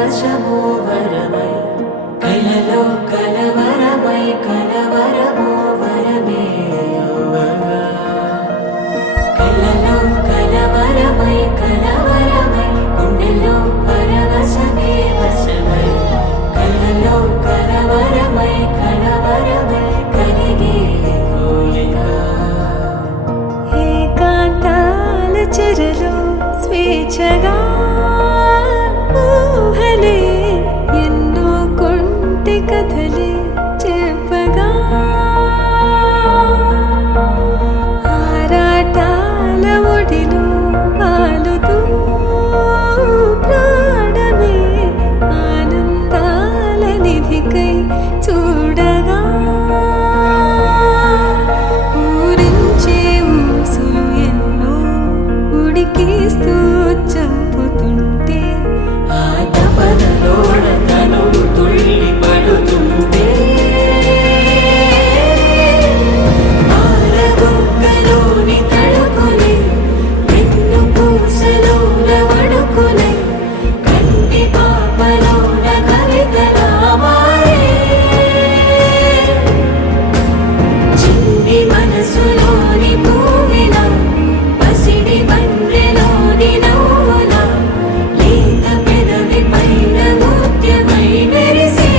పరవశము వరమై కలలో కలవరమై కలవరము వరమే యోగగా కలలో కలవరమై కలవరమై గుండెలో పరవశమే వశమై కలలో కలవరమై కలవరమై కలిగే కోరిక ఏకాంతాల చెరలో స్వేచ్ఛగా ఊహలే ఎన్నో కొంటి కథలే చెప్పగా ఆరాటాల ఒడిలో వాలుతూ ప్రాణమే ఆనందాల నిధికై చూడగా ఊరించే ఊసులు ఎన్నో ఉడికిస్తూ చంపుతుంటే ఆ తపనలోన తనువు తుళ్ళి పడుతుంటే పాలబుగ్గలోని తడుకులే వెన్ను పూసలోన వడుకులే కంటి పాపలోన కవితలా మారే చిన్ని మనసులోని పూవిలా పసిడి వన్నెలోని నవ్వులా లేత పెదవి పైన ముత్యమై మెరిసే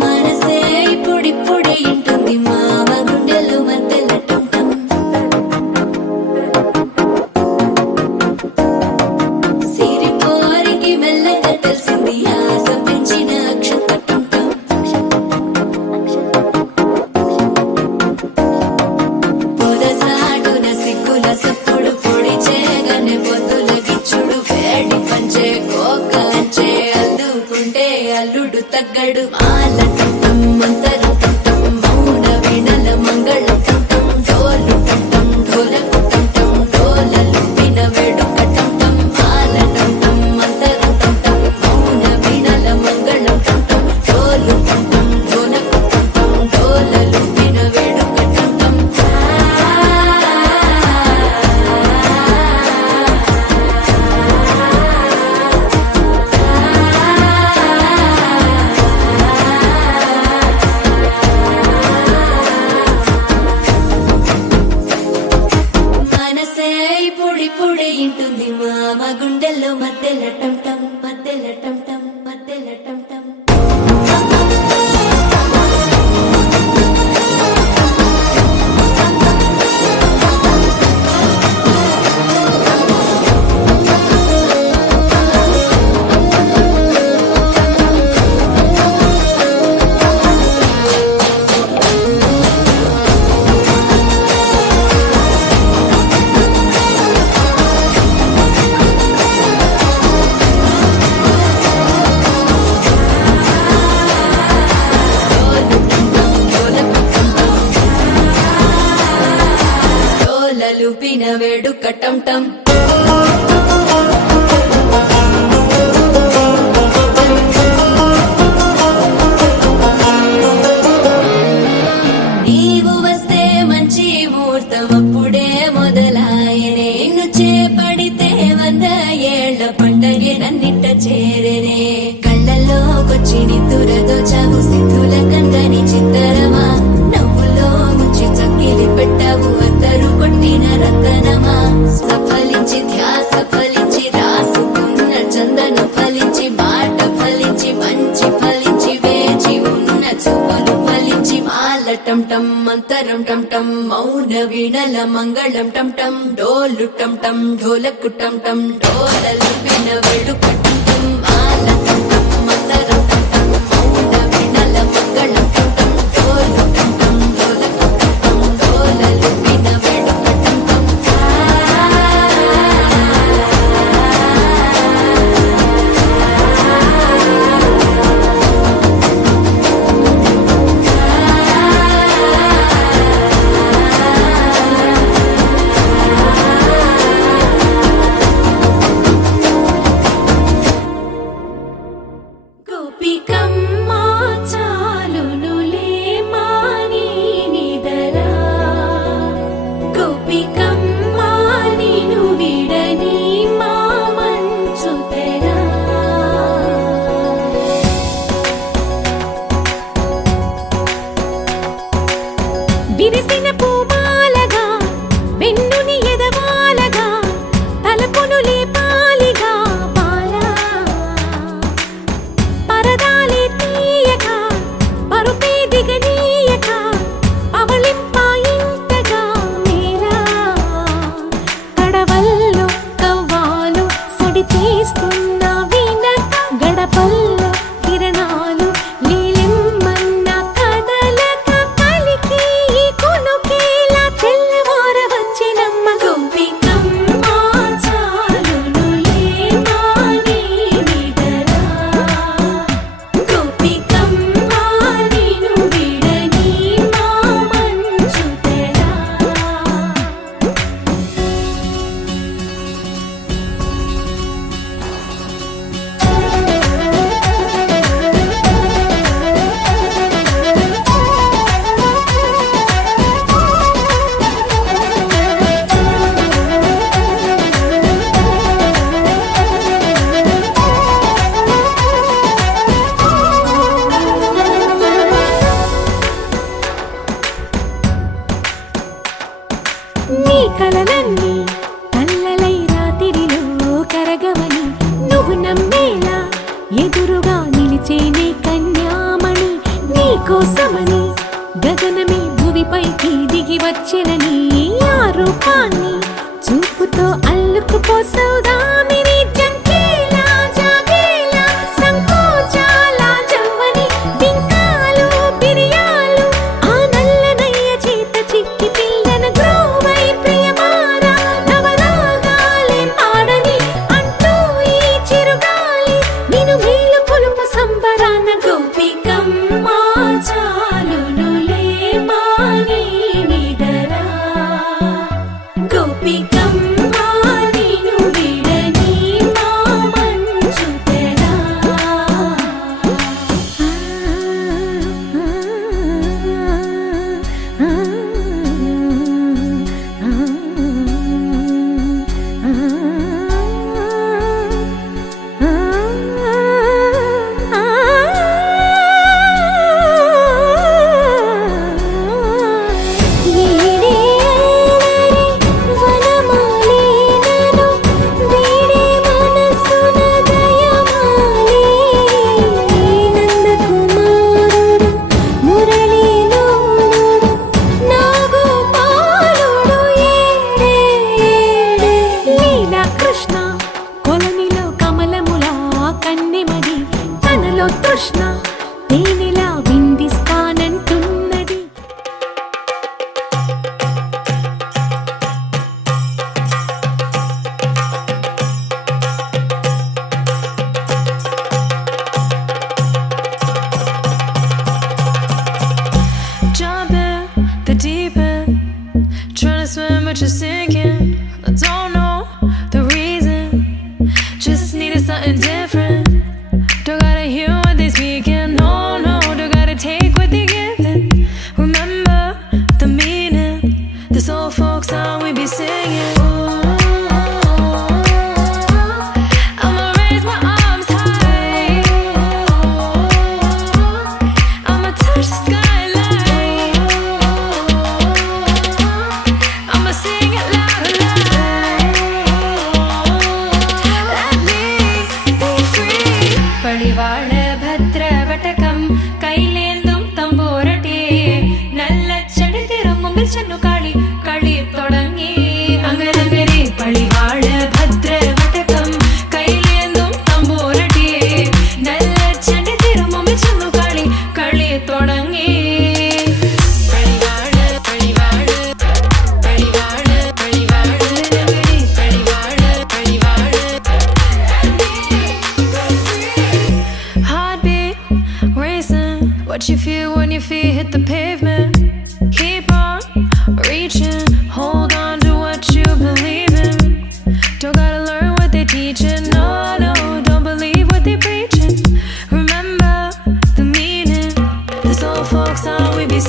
మనసే ఇప్పుడిప్పుడే ఇంటుంది మామ గుండెలు మధ్యలటం సిరిపోరికి మెల్లగా తెలిసింది ఆశ పెంచిన అక్షతటం పొదసాటున సిగ్గుల సప్పుడు పొడి చేయగానే పొద్దుల గిచ్చుడు వేడి పంచే కోక అంచే అల్లుకుంటే అల్లుడు తగ్గడు మాల టంటం మంతర టంటం మౌన వీణల మంగళ టంటం డోలు టంటం ఢోలకు టంటం డోలలు విన వేడుక టంటం మాల టంటం మంతర టంటం మౌన వీణల మంగళ టంటం డోలు టంటం ఢోలకు టంటం డోలలు విన వేడుక టంటం మనసే ఇప్పుడిప్పుడే ఇంటుంది మామ గుండెల్లో మధ్యల టంటం మధ్యల టంటం మధ్యల టంటం లూపిన వేడుక టంటం నీవు వస్తే మంచి ముహూర్తం అప్పుడే మొదలాయనే నిన్ను చేపడితే 100 ఏళ్ల పండగే నన్నిట్ట చేరనే కళ్ళల్లోకొచ్చి సిరిని తురదోచావు సిద్ధుల కందని చిత్తరమా నవ్వులో ముంచి చక్కిలి పెట్టావు అద్దరు కొట్టిన రతనమా సఫలించి ధ్యాస ఫలించి రాసుకున్న చందను ఫలించి మాట ఫలించి మంచి ఫలించి వేచి ఉన్న చూపులు ఫలించి మాల టం టం మంతరం టం టం మౌన వీణల మంగళం టం టం డోలు టం టం ఢోలకు టం టం డోలలు విన వేడుక టం టం మాల టం టం మంతరం టం టం మౌన వీణల మంగళం టం టం డోలు టం టం ఢోలకు టం టం డోలలు విన వేడుక టం టం గోపికమ్మా చాలునులే మాని నిదరా గోపికమ్మా నిను విడని మా మంచు తెరా విరిసిన పూమాలగా వెన్నుని ఎదవాలగా తలపును లేపాలిగా బాలా పరదాలే తీయక పరుపే దిగనీయక పవళింపాయింతగా మేరా కడవల్లో కవ్వాలు సడి చేస్తున్న వినక గడపల్లో కిరణాలు నీలిమ్మన్న కదలక కలికి ఈ కొనుకేలా తెల్లవార వచ్చినమ్మ గోపికమ్మ చాలునులే మాని నిదరా గోపికమ్మా నిను విడని మా మంచు తెరా నీ కలలన్నీ కల్లలై రాత్రిలో కరగవని నువ్వు నమ్మేలా ఎదురుగా నిలిచేనే కన్యామణి నీ కోసమని గగనమే భువిపైకి దిగి వచ్చెనని ఆ రూపాన్ని చూపుతో అల్లుకుపోసౌదామిని జంకేలా జాగేలా సంకోచాల జవ్వని బింకాలు బిరియాలు ఆ నల్లనయ్య చేత చిక్కి పిల్లన గ్రోవై ప్రియమారా నవరాగాలే పాడని అంటూ ఈ చిరుగాలి నిన్ను మేలు కొలుపు సంబరాన గోపికమ్మ చాలునులే మాని నిదరా గోపికమ్మ నిను విడని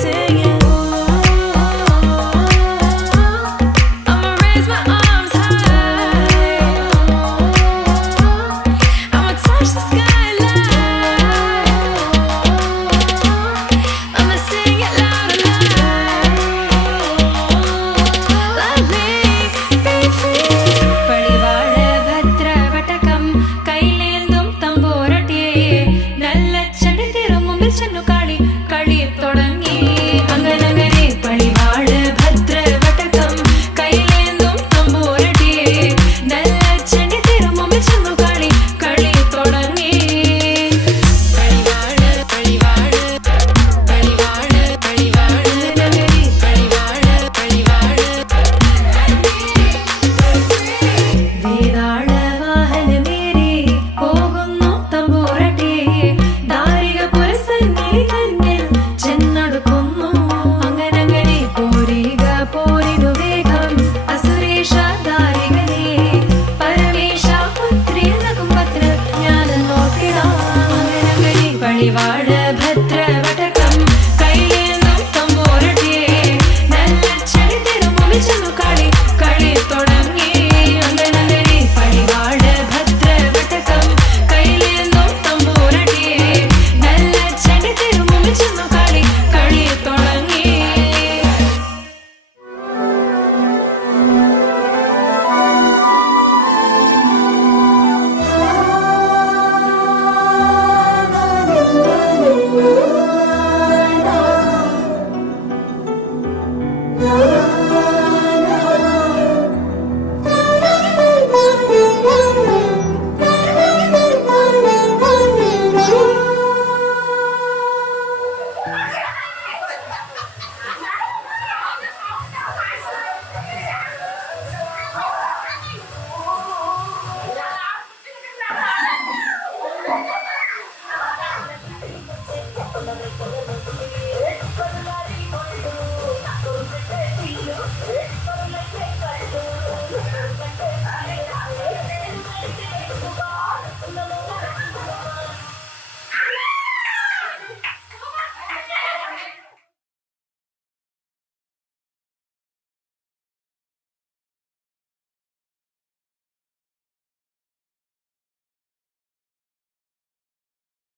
singing. I'ma raise my arms high. I'ma touch the skyline. I'ma sing it loud and loud. Be free. പടിവാഴ ഭദ്രവടകം കൈലേന്തും തമ്പോരട്ടിയെ നല്ല ചണ്ടി തിരുമുമ്പിൽ ചെന്നു കളി തുടങ്ങി അങ്ങനങ്ങനെ പടിവാഴ ഭദ്രവടകം കൈലേന്തും തമ്പോരട്ടിയെ നല്ല ചണ്ടി തിരുമുമ്പിൽ ചെന്നു കളി തുടങ്ങി പടിവാഴ പടിവാഴ പടിവാഴ പടിവാഴ നഗരി പടിവാഴ പടിവാഴ വേതാള വാഹനമേറി പോകുന്നു തമ്പൂരട്ടിയെ ദാരിക പുരസന്നിധി തന്നിൽ ചെന്നടുക്കുന്നു അങ്ങനങ്ങനെ പോരിക പോരിനു വേഗം അസുരേഷ ദാരികനെ പരമേശ പുത്രിയ നകുംപത്ര ജ്ഞാന നോക്കിടാം അങ്ങനങ്ങനെ പടിവാഴ ഭദ്രവടകം കൈലേന്തും തമ്പൂരട്ടിയെ നല്ല ചെടി തിരുമുമ്പിൽ ചെന്നു കളി തുടങ്ങി അങ്ങനങ്ങനെ പടിവാഴ ഭദ്രവടകം കൈലേന്തും തമ്പൂരട്ടിയെ നല്ല ചെടി തിരുമുമ്പിൽ ചെന്നു കളി തുടങ്ങി